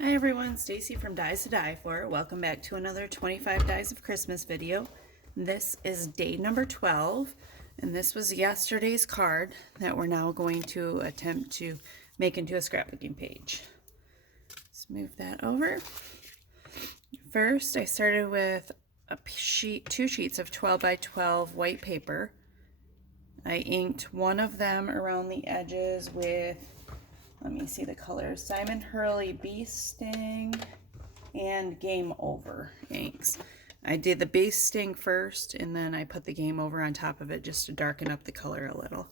Hi everyone, Stacy from Dies to Die For. Welcome back to another 25 Dies of Christmas video. This is day number 12, and this was yesterday's card that we're now going to attempt to make into a scrapbooking page. Let's move that over. First, I started with two sheets of 12 by 12 white paper. I inked one of them around the edges with, let me see the colors, Simon Hurley Bee Sting and Game Over inks. I did the Bee Sting first, and then I put the Game Over on top of it just to darken up the color a little.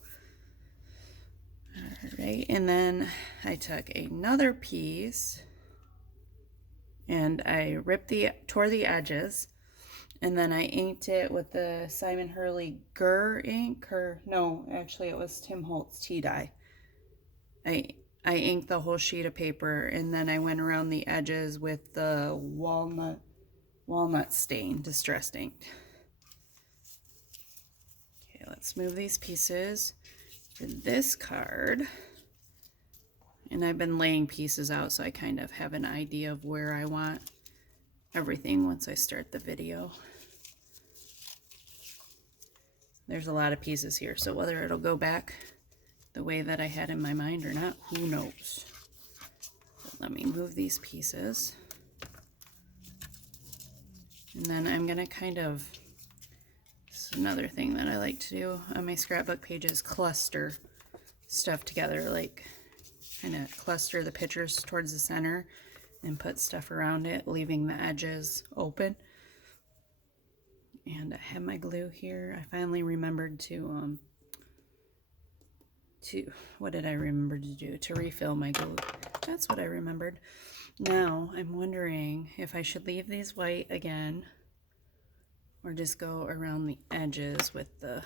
Alright, and then I took another piece and I tore the edges, and then I inked it with the Simon Hurley Gur ink, or no, actually it was Tim Holtz tea dye. I inked the whole sheet of paper, and then I went around the edges with the walnut stain, distressed ink. Okay, let's move these pieces for this card. And I've been laying pieces out so I kind of have an idea of where I want everything once I start the video. There's a lot of pieces here, so whether it'll go back the way that I had in my mind or not, who knows. But let me move these pieces. And then I'm gonna this is another thing that I like to do on my scrapbook pages, cluster stuff together, like kind of cluster the pictures towards the center and put stuff around it, leaving the edges open. And I have my glue here. I finally remembered to what did I remember to do? To refill my glue. That's what I remembered. Now I'm wondering if I should leave these white again or just go around the edges with the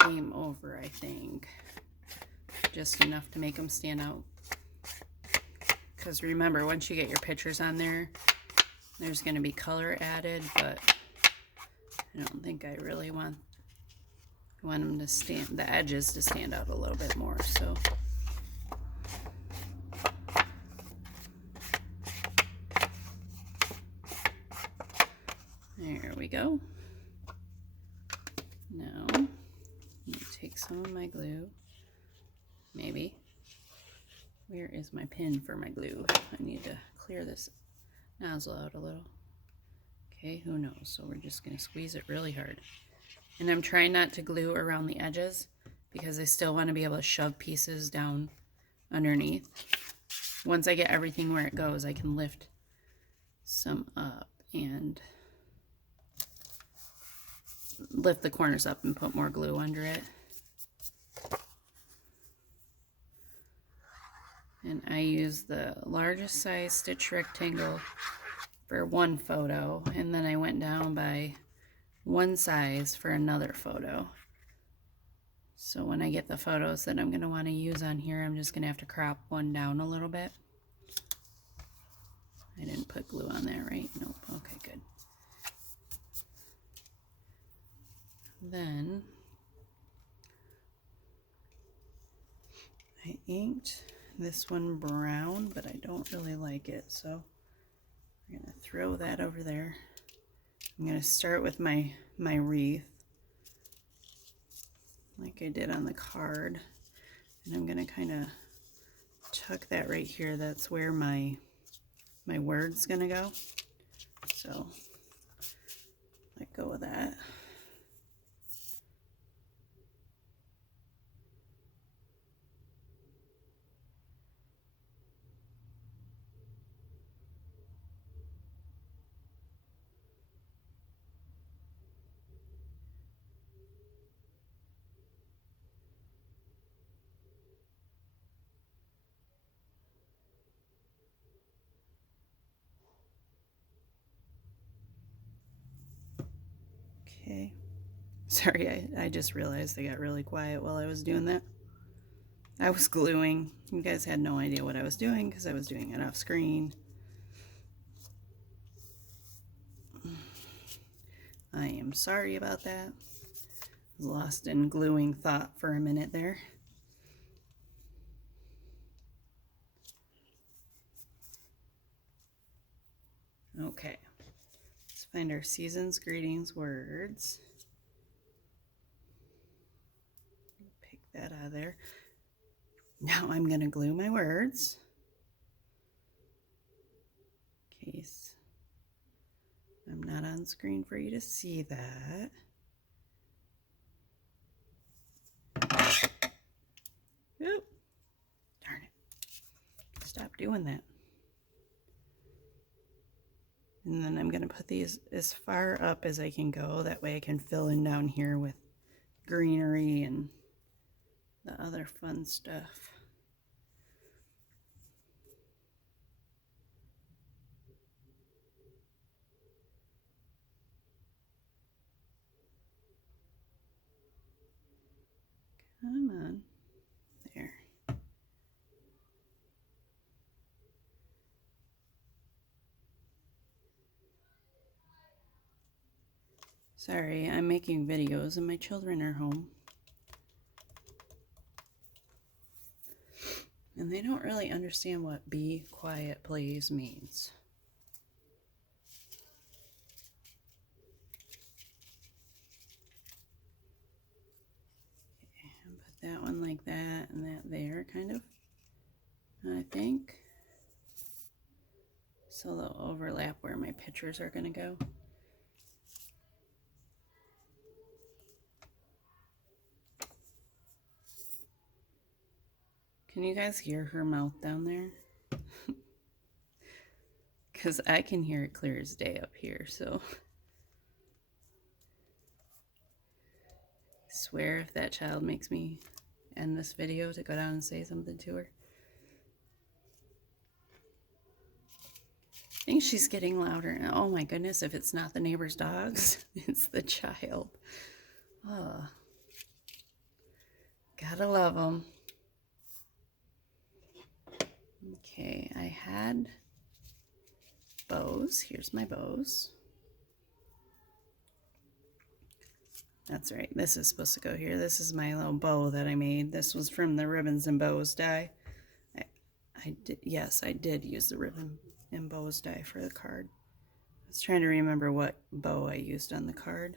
Game Over, I think. Just enough to make them stand out. Because remember, once you get your pictures on there, there's going to be color added, but I don't think I really want them to stand, the edges to stand out a little bit more. So there we go. Now I'm going to take some of my glue. Maybe. Where is my pin for my glue? I need to clear this nozzle out a little. Okay, who knows? So we're just going to squeeze it really hard. And I'm trying not to glue around the edges because I still want to be able to shove pieces down underneath. Once I get everything where it goes, I can lift some up and lift the corners up and put more glue under it. And I use the largest size stitch rectangle for one photo, and then I went down by one size for another photo. So when I get the photos that I'm going to want to use on here, I'm just going to have to crop one down a little bit. I didn't put glue on that, right? Nope. Okay, good. Then I inked this one brown, but I don't really like it, so we're going to throw that over there. I'm going to start with my wreath like I did on the card, and I'm going to kind of tuck that right here. That's where my word's going to go, so let go of that. Okay. Sorry, I just realized I got really quiet while I was doing that. I was gluing. You guys had no idea what I was doing because I was doing it off screen. I am sorry about that. Lost in gluing thought for a minute there. Okay, let's find our season's greetings words. Pick that out of there. Now I'm going to glue my words. In case I'm not on screen for you to see that. Oop, darn it. Stop doing that. And then I'm going to put these as far up as I can go. That way I can fill in down here with greenery and the other fun stuff. Come on. There. Sorry, I'm making videos and my children are home. And they don't really understand what be quiet please means. Okay, and put that one like that and that there, kind of, I think. So they'll overlap where my pictures are going to go. Can you guys hear her mouth down there? Because I can hear it clear as day up here, so. I swear if that child makes me end this video to go down and say something to her. I think she's getting louder. Oh my goodness, if it's not the neighbor's dogs, it's the child. Oh, gotta love them. Okay, I had bows. Here's my bows. That's right, this is supposed to go here. This is my little bow that I made. This was from the Ribbons and Bows die. Yes, I did use the Ribbon and Bows die for the card. I was trying to remember what bow I used on the card.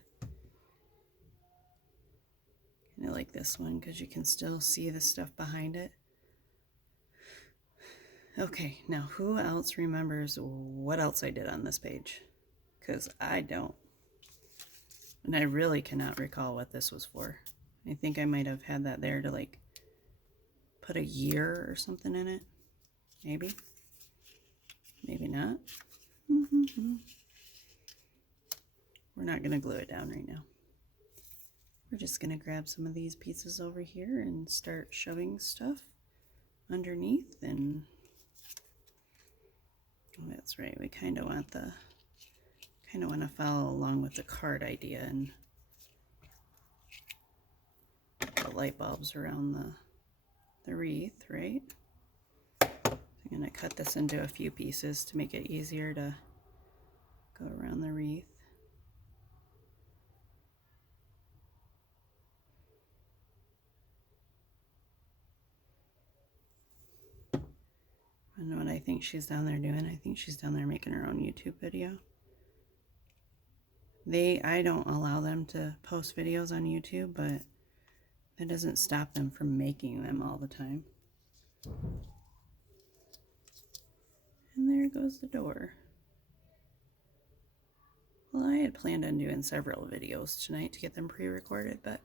And I like this one because you can still see the stuff behind it. Okay, now who else remembers what else I did on this page? Because I don't. And I really cannot recall what this was for. I think I might have had that there to like put a year or something in it. Maybe. Maybe not. We're not going to glue it down right now. We're just going to grab some of these pieces over here and start shoving stuff underneath. And oh, that's right, we kind of want to follow along with the card idea and the light bulbs around the wreath, right? I'm going to cut this into a few pieces to make it easier to go around the wreath. And what I think she's down there doing, I think she's down there making her own YouTube video. I don't allow them to post videos on YouTube, but that doesn't stop them from making them all the time. And there goes the door. Well, I had planned on doing several videos tonight to get them pre-recorded, but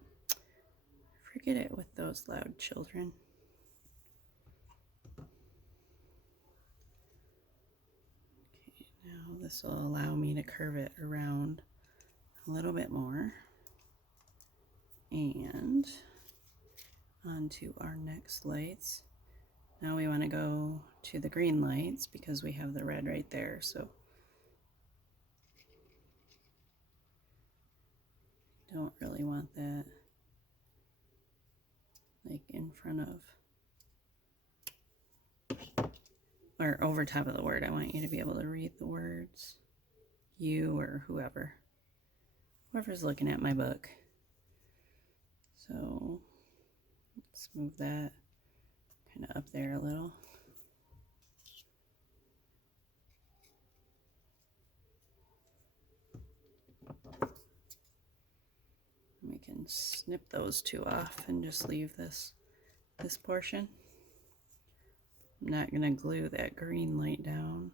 forget it with those loud children. Okay, now this will allow me to curve it around a little bit more. And onto our next lights. Now we want to go to the green lights because we have the red right there. So don't really want that like in front of or over top of the word. I want you to be able to read the words. You or whoever's looking at my book. So let's move that kind of up there a little. can snip those two off and just leave this portion. I'm not going to glue that green light down.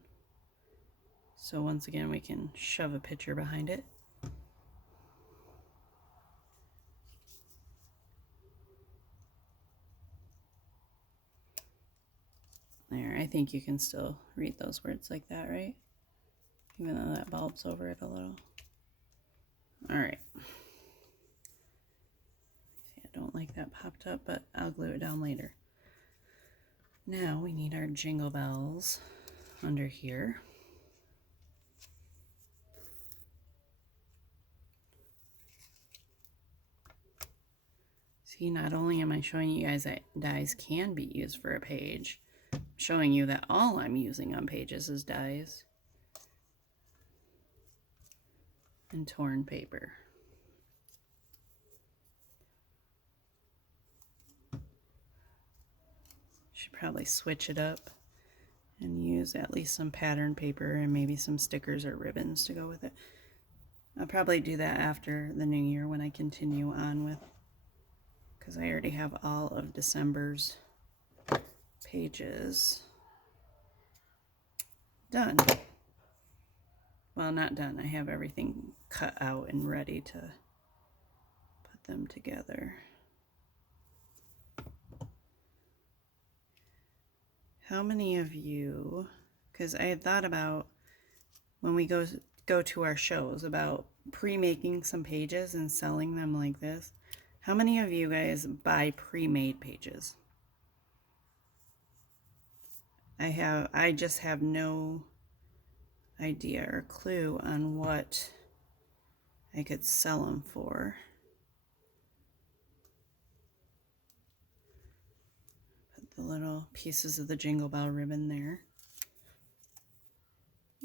So once again, we can shove a picture behind it. There, I think you can still read those words like that, right? Even though that bulb's over it a little. All right. See, I don't like that popped up, but I'll glue it down later. Now we need our jingle bells under here. See, not only am I showing you guys that dies can be used for a page, I'm showing you that all I'm using on pages is dies and torn paper. Should probably switch it up and use at least some pattern paper and maybe some stickers or ribbons to go with it. I'll probably do that after the new year when I continue on with, because I already have all of December's pages done. Well, not done. I have everything cut out and ready to put them together. How many of you, because I had thought about when we go to our shows about pre-making some pages and selling them like this. How many of you guys buy pre-made pages? I just have no idea or clue on what I could sell them for. Put the little pieces of the jingle bell ribbon there.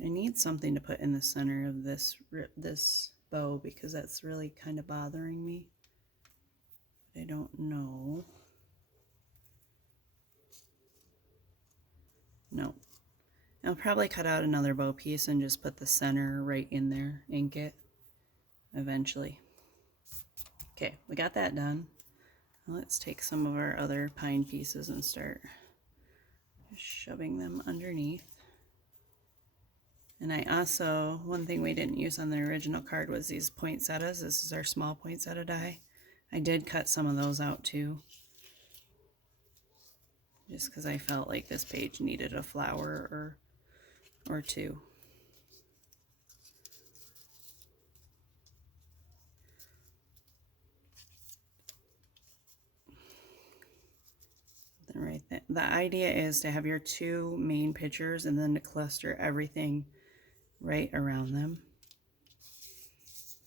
I need something to put in the center of this bow because that's really kind of bothering me. I don't know. No. I'll probably cut out another bow piece and just put the center right in there, ink it eventually. Okay, we got that done. Let's take some of our other pine pieces and start just shoving them underneath. And I also, one thing we didn't use on the original card was these poinsettias. This is our small poinsettia die. I did cut some of those out too, just because I felt like this page needed a flower or two. Right there. The idea is to have your two main pictures and then to cluster everything right around them,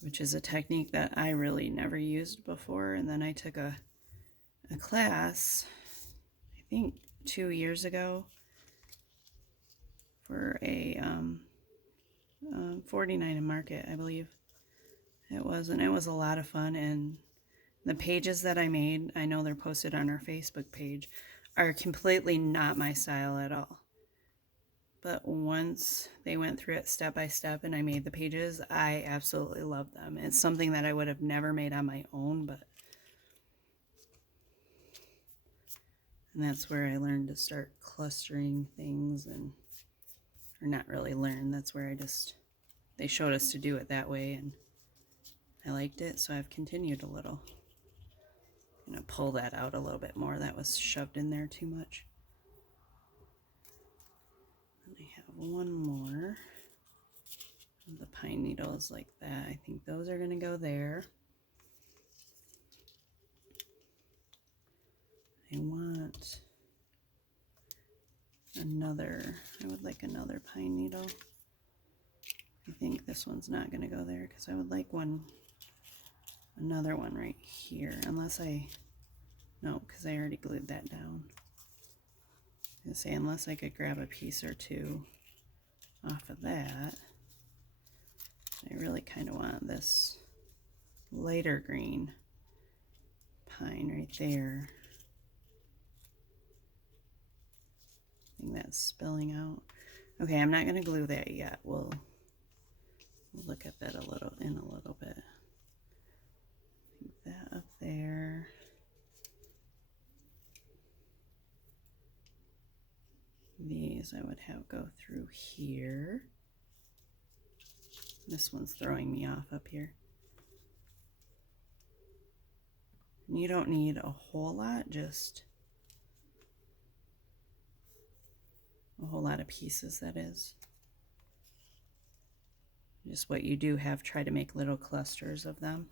which is a technique that I really never used before. And then I took a class, I think 2 years ago, for a 49 in Market, I believe it was, and it was a lot of fun. And the pages that I made, I know they're posted on our Facebook page, are completely not my style at all. But once they went through it step by step and I made the pages, I absolutely love them. It's something that I would have never made on my own, and that's where I learned to start clustering things, or not really learn, that's where they showed us to do it that way and I liked it, so I've continued a little. I'm going to pull that out a little bit more. That was shoved in there too much. And I have one more of the pine needles like that. I think those are going to go there. I would like another pine needle. I think this one's not going to go there because I would like another one right here, no, because I already glued that down. I was going to say, unless I could grab a piece or two off of that. I really kind of want this lighter green pine right there. I think that's spilling out. Okay, I'm not going to glue that yet. We'll look at that in a little bit. I think that up there. These I would have go through here. This one's throwing me off up here. And you don't need a whole lot, just a whole lot of pieces, that is. Just what you do have, try to make little clusters of them.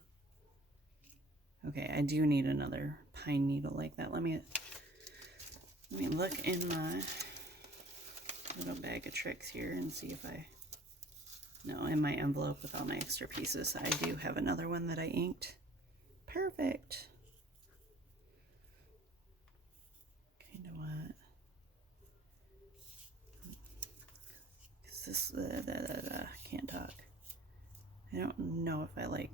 Okay, I do need another pine needle like that. Let me look in my little bag of tricks here and see if no, in my envelope with all my extra pieces, I do have another one that I inked. Perfect. Kind of what? Is this, can't talk. I don't know if I like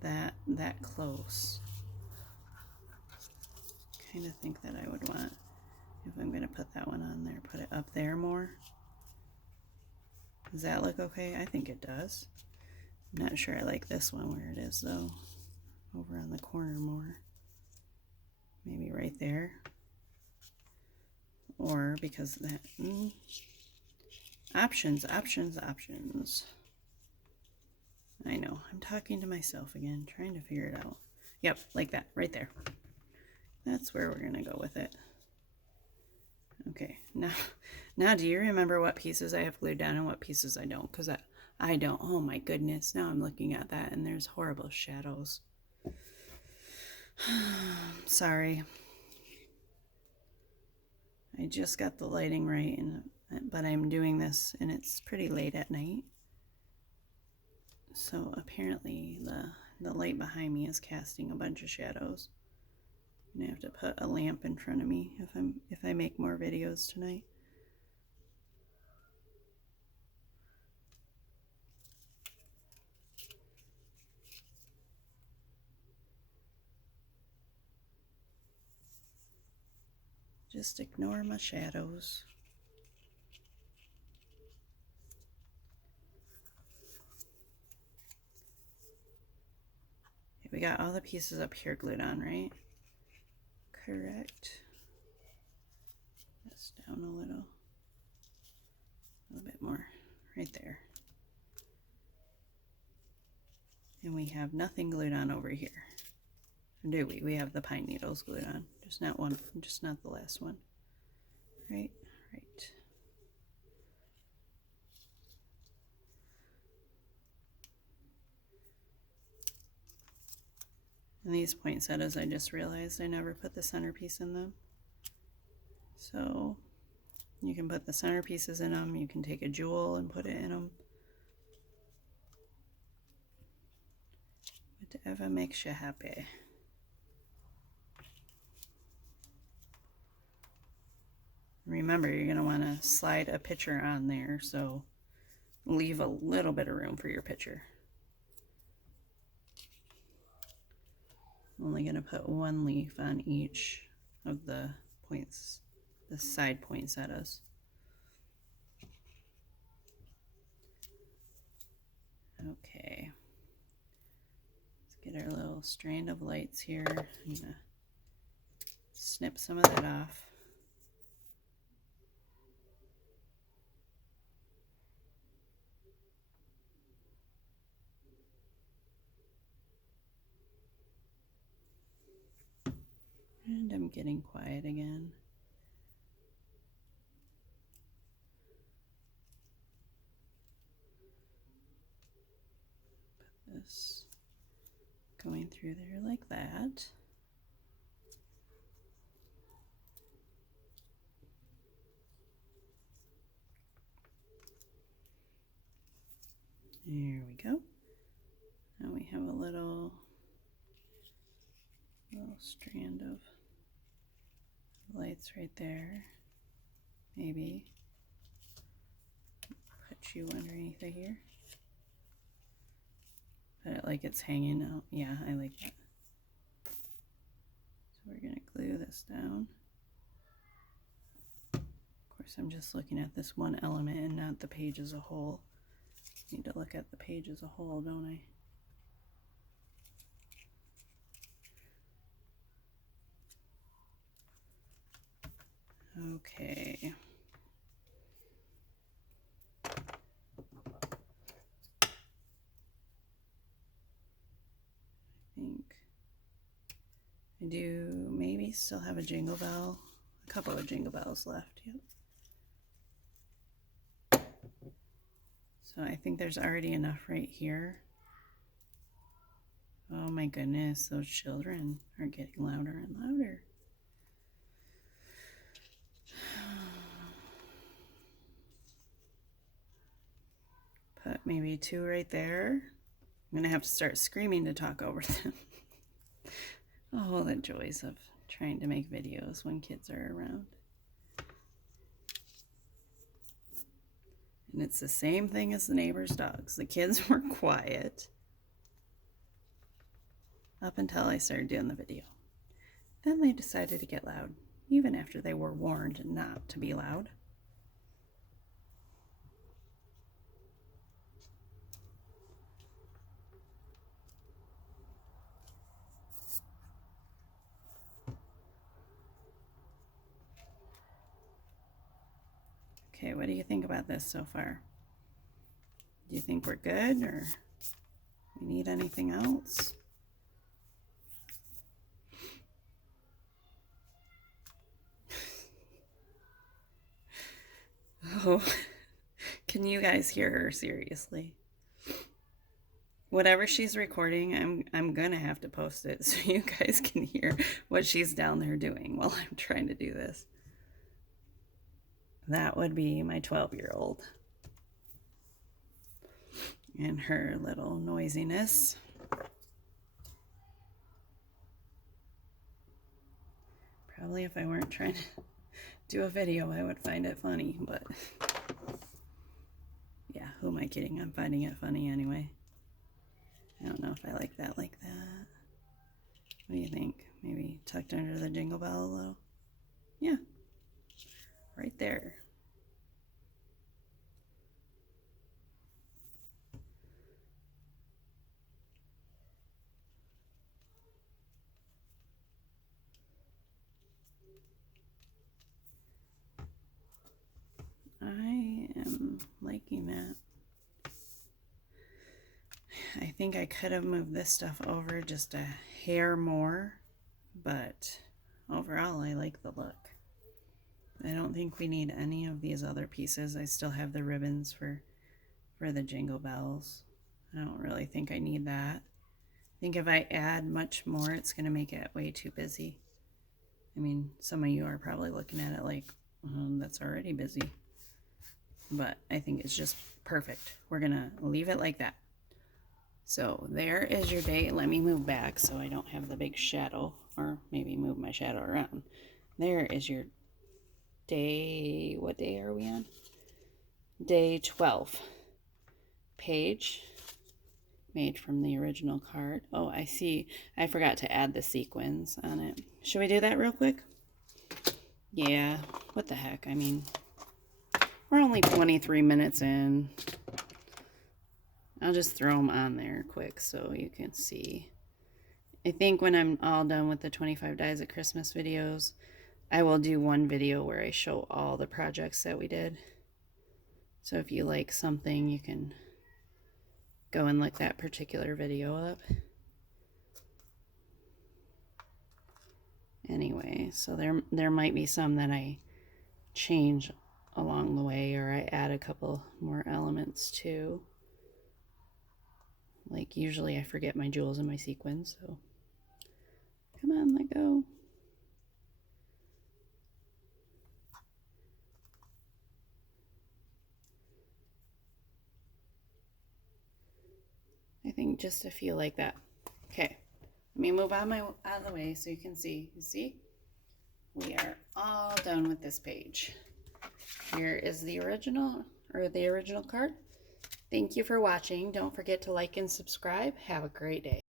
that close. Kind of think that I would want, if I'm going to put that one on there, put it up there more. Does that look okay? I think it does. I'm not sure I like this one where it is though. Over on the corner more. Maybe right there. Or because that, options. I know, I'm talking to myself again, trying to figure it out. Yep, like that, right there. That's where we're gonna go with it. Okay, now do you remember what pieces I have glued down and what pieces I don't? Because I don't. Oh my goodness, now I'm looking at that and there's horrible shadows. Sorry. I just got the lighting right, but I'm doing this and it's pretty late at night. So apparently the light behind me is casting a bunch of shadows. I'm gonna have to put a lamp in front of me if I make more videos tonight. Just ignore my shadows. Okay, we got all the pieces up here glued on, right? Correct. This down a little bit more, right there. And we have nothing glued on over here. Or do we? We have the pine needles glued on, just not one, just not the last one. Right. And these poinsettias, I just realized I never put the centerpiece in them. So you can put the centerpieces in them. You can take a jewel and put it in them. Whatever makes you happy. Remember, you're going to want to slide a picture on there, so leave a little bit of room for your picture. I'm only going to put one leaf on each of the points, the side poinsettias. Okay. Let's get our little strand of lights here. I'm going to snip some of that off. And I'm getting quiet again. Put this going through there like that. There we go. Now we have a little strand of lights right there. Maybe put you underneath of here. Put it like it's hanging out. Yeah, I like that. So we're going to glue this down. Of course, I'm just looking at this one element and not the page as a whole. I need to look at the page as a whole, don't I? Okay. I do maybe still have a jingle bell, a couple of jingle bells left. Yep. So I think there's already enough right here. Oh my goodness, those children are getting louder and louder. Put maybe 2 right there. I'm gonna have to start screaming to talk over them. Oh, the joys of trying to make videos when kids are around. And it's the same thing as the neighbor's dogs. The kids were quiet up until I started doing the video. Then they decided to get loud, even after they were warned not to be loud. Okay, what do you think about this so far? Do you think we're good, or we need anything else? Oh, can you guys hear her? Seriously? Whatever she's recording, I'm gonna have to post it so you guys can hear what she's down there doing while I'm trying to do this. That would be my 12-year-old and her little noisiness. Probably if I weren't trying to do a video, I would find it funny, but yeah, who am I kidding? I'm finding it funny anyway. I don't know if I like that like that. What do you think? Maybe tucked under the jingle bell a little? Yeah, right there. I am liking that. I think I could have moved this stuff over just a hair more, but overall I like the look. I don't think we need any of these other pieces. I still have the ribbons for the jingle bells. I don't really think I need that. I think if I add much more, it's going to make it way too busy. I mean, some of you are probably looking at it like, that's already busy. But I think it's just perfect. We're going to leave it like that. So there is your day. Let me move back so I don't have the big shadow, or maybe move my shadow around. There is your day. What day are we on? Day 12. Page made from the original card. Oh, I see. I forgot to add the sequins on it. Should we do that real quick? Yeah, what the heck? I mean, we're only 23 minutes in. I'll just throw them on there quick so you can see. I think when I'm all done with the 25 Dies at Christmas videos, I will do one video where I show all the projects that we did. So if you like something, you can go and look that particular video up. Anyway, so there might be some that I change along the way, or I add a couple more elements too. Like usually I forget my jewels and my sequins, so come on, let go. I think just a few like that. Okay, let me move out of the way so you can see. You see? We are all done with this page. Here is the original card. Thank you for watching. Don't forget to like and subscribe. Have a great day.